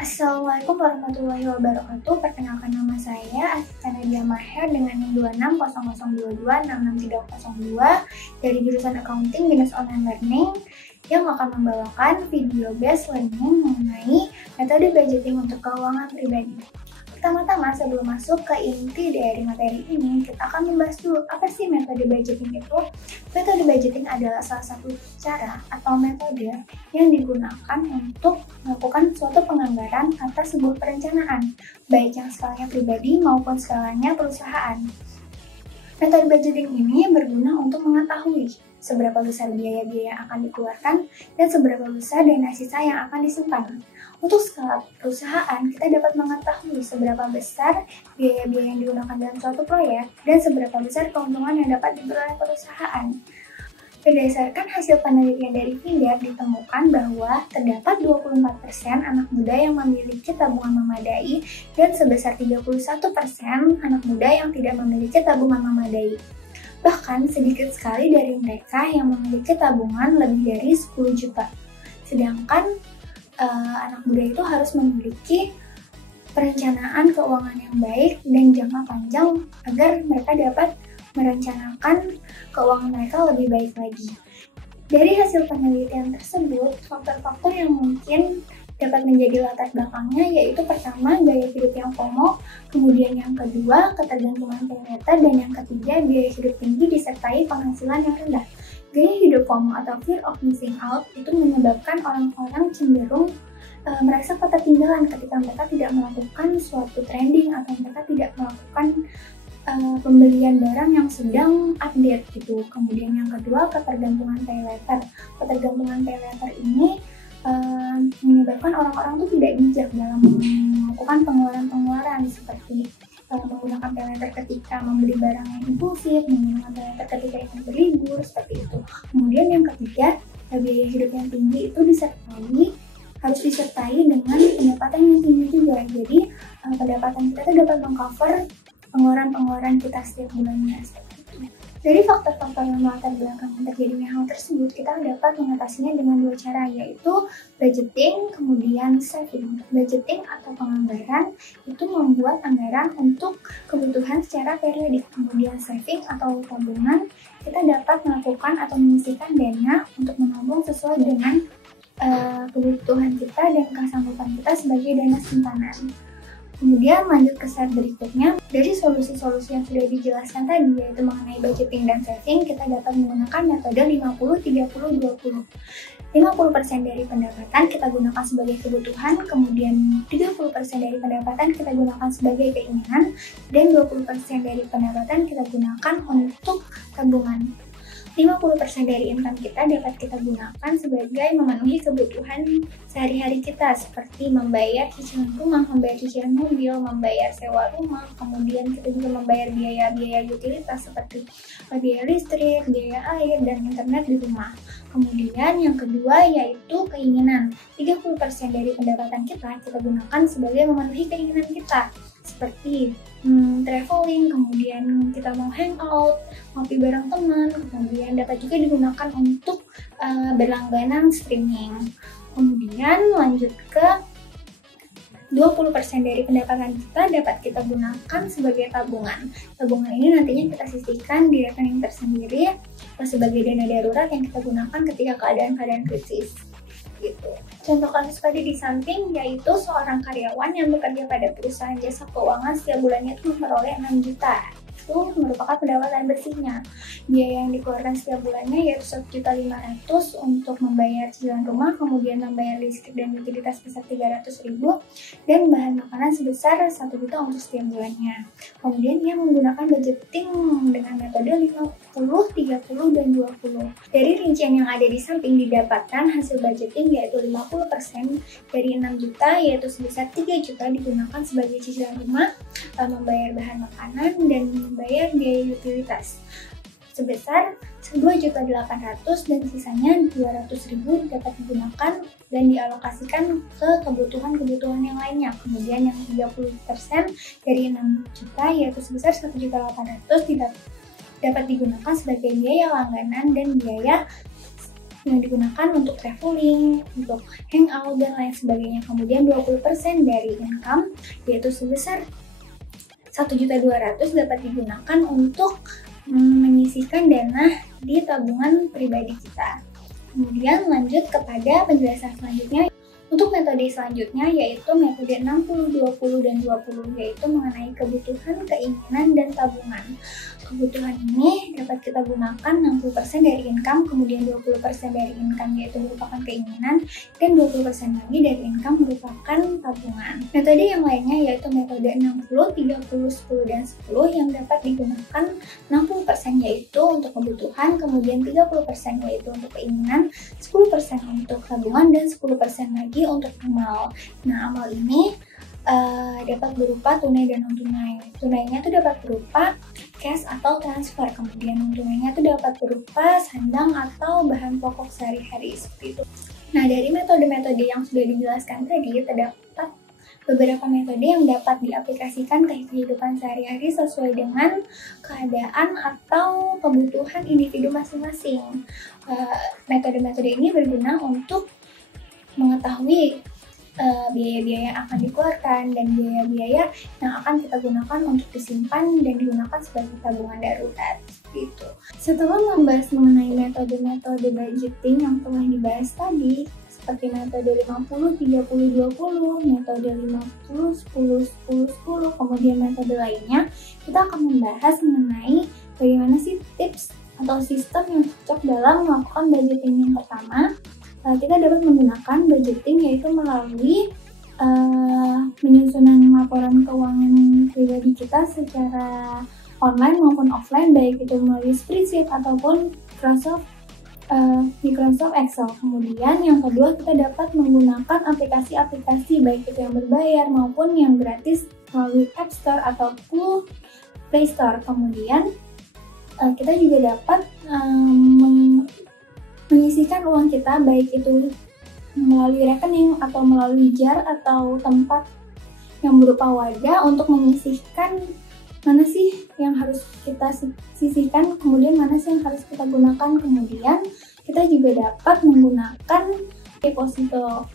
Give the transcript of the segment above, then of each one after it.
Assalamualaikum warahmatullahi wabarakatuh. Perkenalkan nama saya Asita Nadia Mahya dengan NIM 260022663002 dari jurusan Accounting Binus Online Learning yang akan membawakan video based learning mengenai metode budgeting untuk keuangan pribadi. Pertama-tama, sebelum masuk ke inti dari materi ini, kita akan membahas dulu apa sih metode budgeting itu. Metode budgeting adalah salah satu cara atau metode yang digunakan untuk melakukan suatu penganggaran atas sebuah perencanaan, baik yang skalanya pribadi maupun skalanya perusahaan. Metode budgeting ini berguna untuk mengetahui seberapa besar biaya-biaya yang akan dikeluarkan dan seberapa besar dana sisa yang akan disimpan. Untuk skala perusahaan, kita dapat mengetahui seberapa besar biaya-biaya yang digunakan dalam suatu proyek dan seberapa besar keuntungan yang dapat diperoleh perusahaan. Berdasarkan hasil penelitian dari Findep, ditemukan bahwa terdapat 24% anak muda yang memiliki tabungan memadai dan sebesar 31% anak muda yang tidak memiliki tabungan memadai. Bahkan sedikit sekali dari mereka yang memiliki tabungan lebih dari 10 juta. Sedangkan anak muda itu harus memiliki perencanaan keuangan yang baik dan jangka panjang agar mereka dapat merencanakan keuangan mereka lebih baik lagi. Dari hasil penelitian tersebut, faktor-faktor yang mungkin dapat menjadi latar belakangnya yaitu pertama, gaya hidup yang FOMO, kemudian yang kedua, ketergantungan paylater, dan yang ketiga, biaya hidup tinggi disertai penghasilan yang rendah. Gaya hidup FOMO atau fear of missing out itu menyebabkan orang-orang cenderung merasa ketertinggalan ketika mereka tidak melakukan suatu trending atau mereka tidak melakukan pembelian barang yang sedang update gitu. Kemudian yang kedua, ketergantungan paylater. Ketergantungan paylater ini menyebabkan orang-orang tuh tidak bijak dalam melakukan pengeluaran-pengeluaran seperti menggunakan paylater ketika membeli barang yang impulsif, menggunakan paylater ketika ingin berlibur, seperti itu. Kemudian yang ketiga, biaya hidup yang tinggi itu harus disertai dengan pendapatan yang tinggi juga. Jadi pendapatan kita itu dapat mengcover pengeluaran-pengeluaran kita setiap bulannya. Dari faktor-faktor yang melatar belakang terjadinya hal tersebut, kita dapat mengatasinya dengan dua cara, yaitu budgeting, kemudian saving. Budgeting atau penganggaran itu membuat anggaran untuk kebutuhan secara periodik. Kemudian saving atau tabungan, kita dapat melakukan atau menyisihkan dana untuk menabung sesuai dengan kebutuhan kita dan kesanggupan kita sebagai dana simpanan. Kemudian lanjut ke slide berikutnya. Dari solusi-solusi yang sudah dijelaskan tadi, yaitu mengenai budgeting dan saving, kita dapat menggunakan metode 50-30-20. 50% dari pendapatan kita gunakan sebagai kebutuhan, kemudian 30% dari pendapatan kita gunakan sebagai keinginan, dan 20% dari pendapatan kita gunakan untuk tabungan. 50% dari income kita dapat kita gunakan sebagai memenuhi kebutuhan sehari-hari kita, seperti membayar cicilan rumah, membayar cicilan mobil, membayar sewa rumah, kemudian kita juga membayar biaya-biaya utilitas seperti biaya listrik, biaya air, dan internet di rumah. Kemudian yang kedua yaitu keinginan. 30% dari pendapatan kita gunakan sebagai memenuhi keinginan kita, seperti traveling, kemudian kita mau hangout, ngopi bareng teman, kemudian dapat juga digunakan untuk berlangganan streaming. Kemudian lanjut ke 20% dari pendapatan kita dapat kita gunakan sebagai tabungan. Tabungan ini nantinya kita sisihkan di rekening tersendiri sebagai dana darurat yang kita gunakan ketika keadaan-keadaan krisis. Gitu. Contoh kasus tadi di samping yaitu seorang karyawan yang bekerja pada perusahaan jasa keuangan setiap bulannya itu memperoleh 6 juta. Itu merupakan pendapatan bersihnya. Biaya yang dikeluarkan setiap bulannya yaitu 1.500.000 untuk membayar cicilan rumah, kemudian membayar listrik dan utilitas sebesar 300.000 dan bahan makanan sebesar 1 juta untuk setiap bulannya. Kemudian ia menggunakan budgeting dengan metode 50, 30, dan 20. Dari rincian yang ada di samping didapatkan hasil budgeting yaitu 50% dari 6 juta yaitu sebesar 3 juta digunakan sebagai cicilan rumah, membayar bahan makanan, dan membayar biaya utilitas sebesar 2.800.000 dan sisanya 200.000 dapat digunakan dan dialokasikan ke kebutuhan-kebutuhan yang lainnya. Kemudian yang 30% dari 6 juta yaitu sebesar 1.800.000 dapat digunakan sebagai biaya langganan dan biaya yang digunakan untuk traveling, untuk hangout, dan lain sebagainya. Kemudian 20% dari income, yaitu sebesar 1.200.000 dapat digunakan untuk menyisihkan dana di tabungan pribadi kita. Kemudian lanjut kepada penjelasan selanjutnya. Untuk metode selanjutnya yaitu metode 60, 20, dan 20, yaitu mengenai kebutuhan, keinginan, dan tabungan. Kebutuhan ini dapat kita gunakan 60% dari income, kemudian 20% dari income yaitu merupakan keinginan, dan 20% lagi dari income merupakan tabungan. Metode yang lainnya yaitu metode 60, 30, 10, dan 10 yang dapat digunakan 60% yaitu untuk kebutuhan, kemudian 30% yaitu untuk keinginan, 10% untuk tabungan, dan 10% lagi untuk amal. Nah, amal ini dapat berupa tunai dan non-tunai. Tunainya itu dapat berupa cash atau transfer, kemudian non-tunainya itu dapat berupa sandang atau bahan pokok sehari-hari seperti itu. Nah, dari metode-metode yang sudah dijelaskan tadi, terdapat beberapa metode yang dapat diaplikasikan ke kehidupan sehari-hari sesuai dengan keadaan atau kebutuhan individu masing-masing. Metode-metode ini berguna untuk mengetahui biaya-biaya yang akan dikeluarkan dan biaya-biaya yang akan kita gunakan untuk disimpan dan digunakan sebagai tabungan darurat gitu. Setelah membahas mengenai metode-metode budgeting yang telah dibahas tadi seperti metode 50, 30, 20, metode 50, 10, 10, 10, kemudian metode lainnya, kita akan membahas mengenai bagaimana sih tips atau sistem yang cocok dalam melakukan budgeting. Yang pertama, kita dapat menggunakan budgeting yaitu melalui penyusunan laporan keuangan pribadi kita secara online maupun offline, baik itu melalui spreadsheet ataupun Microsoft Excel. Kemudian yang kedua, kita dapat menggunakan aplikasi-aplikasi baik itu yang berbayar maupun yang gratis melalui App Store ataupun Play Store. Kemudian kita juga dapat menyisihkan uang kita baik itu melalui rekening atau melalui jar atau tempat yang berupa wadah untuk menyisihkan mana sih yang harus kita sisihkan, kemudian mana sih yang harus kita gunakan. Kemudian kita juga dapat menggunakan deposito.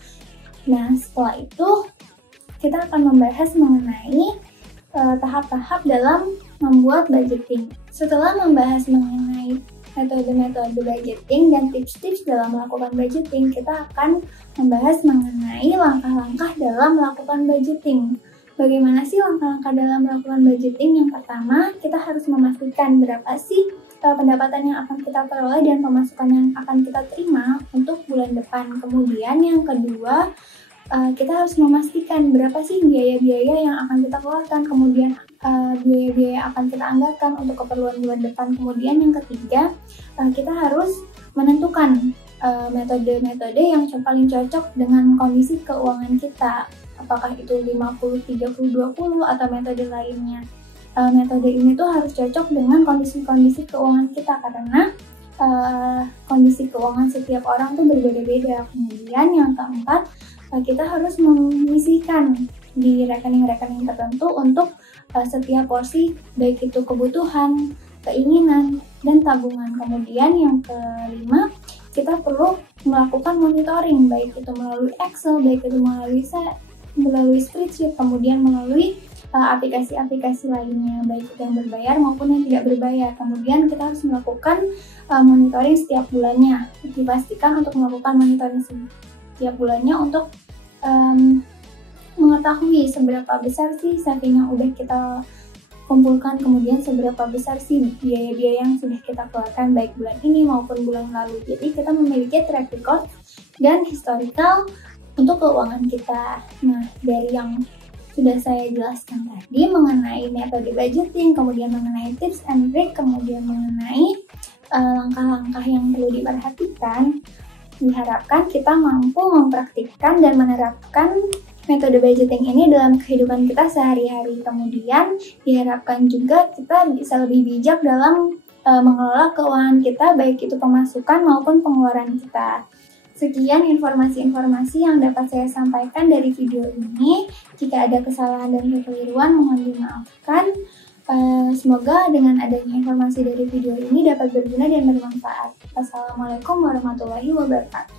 Nah, setelah itu kita akan membahas mengenai tahap-tahap dalam membuat budgeting. Setelah membahas mengenai metode-metode budgeting dan tips-tips dalam melakukan budgeting, kita akan membahas mengenai langkah-langkah dalam melakukan budgeting. Bagaimana sih langkah-langkah dalam melakukan budgeting? Yang pertama, kita harus memastikan berapa sih pendapatan yang akan kita peroleh dan pemasukan yang akan kita terima untuk bulan depan. Kemudian yang kedua, kita harus memastikan berapa sih biaya-biaya yang akan kita keluarkan, kemudian biaya-biaya yang akan kita anggarkan untuk keperluan bulan depan. Kemudian yang ketiga, kita harus menentukan metode-metode yang paling cocok dengan kondisi keuangan kita, apakah itu 50, 30, 20 atau metode lainnya. Metode ini tuh harus cocok dengan kondisi-kondisi keuangan kita karena kondisi keuangan setiap orang tuh berbeda-beda. Kemudian yang keempat, kita harus menyisihkan di rekening-rekening tertentu untuk setiap porsi, baik itu kebutuhan, keinginan, dan tabungan. Kemudian yang kelima, kita perlu melakukan monitoring, baik itu melalui Excel, baik itu melalui spreadsheet, kemudian melalui aplikasi-aplikasi lainnya, baik itu yang berbayar maupun yang tidak berbayar. Kemudian kita harus melakukan monitoring setiap bulannya. Dipastikan untuk melakukan monitoring setiap bulannya untuk mengetahui seberapa besar sih saving yang udah kita kumpulkan, kemudian seberapa besar sih biaya-biaya yang sudah kita keluarkan baik bulan ini maupun bulan lalu. Jadi kita memiliki track record dan historical untuk keuangan kita. Nah, dari yang sudah saya jelaskan tadi mengenai metode budgeting, kemudian mengenai tips and trick, kemudian mengenai langkah-langkah yang perlu diperhatikan, diharapkan kita mampu mempraktikkan dan menerapkan metode budgeting ini dalam kehidupan kita sehari-hari. Kemudian diharapkan juga kita bisa lebih bijak dalam mengelola keuangan kita, baik itu pemasukan maupun pengeluaran kita. Sekian informasi-informasi yang dapat saya sampaikan dari video ini. Jika ada kesalahan dan kekeliruan, mohon dimaafkan. Semoga dengan adanya informasi dari video ini dapat berguna dan bermanfaat. Wassalamualaikum warahmatullahi wabarakatuh.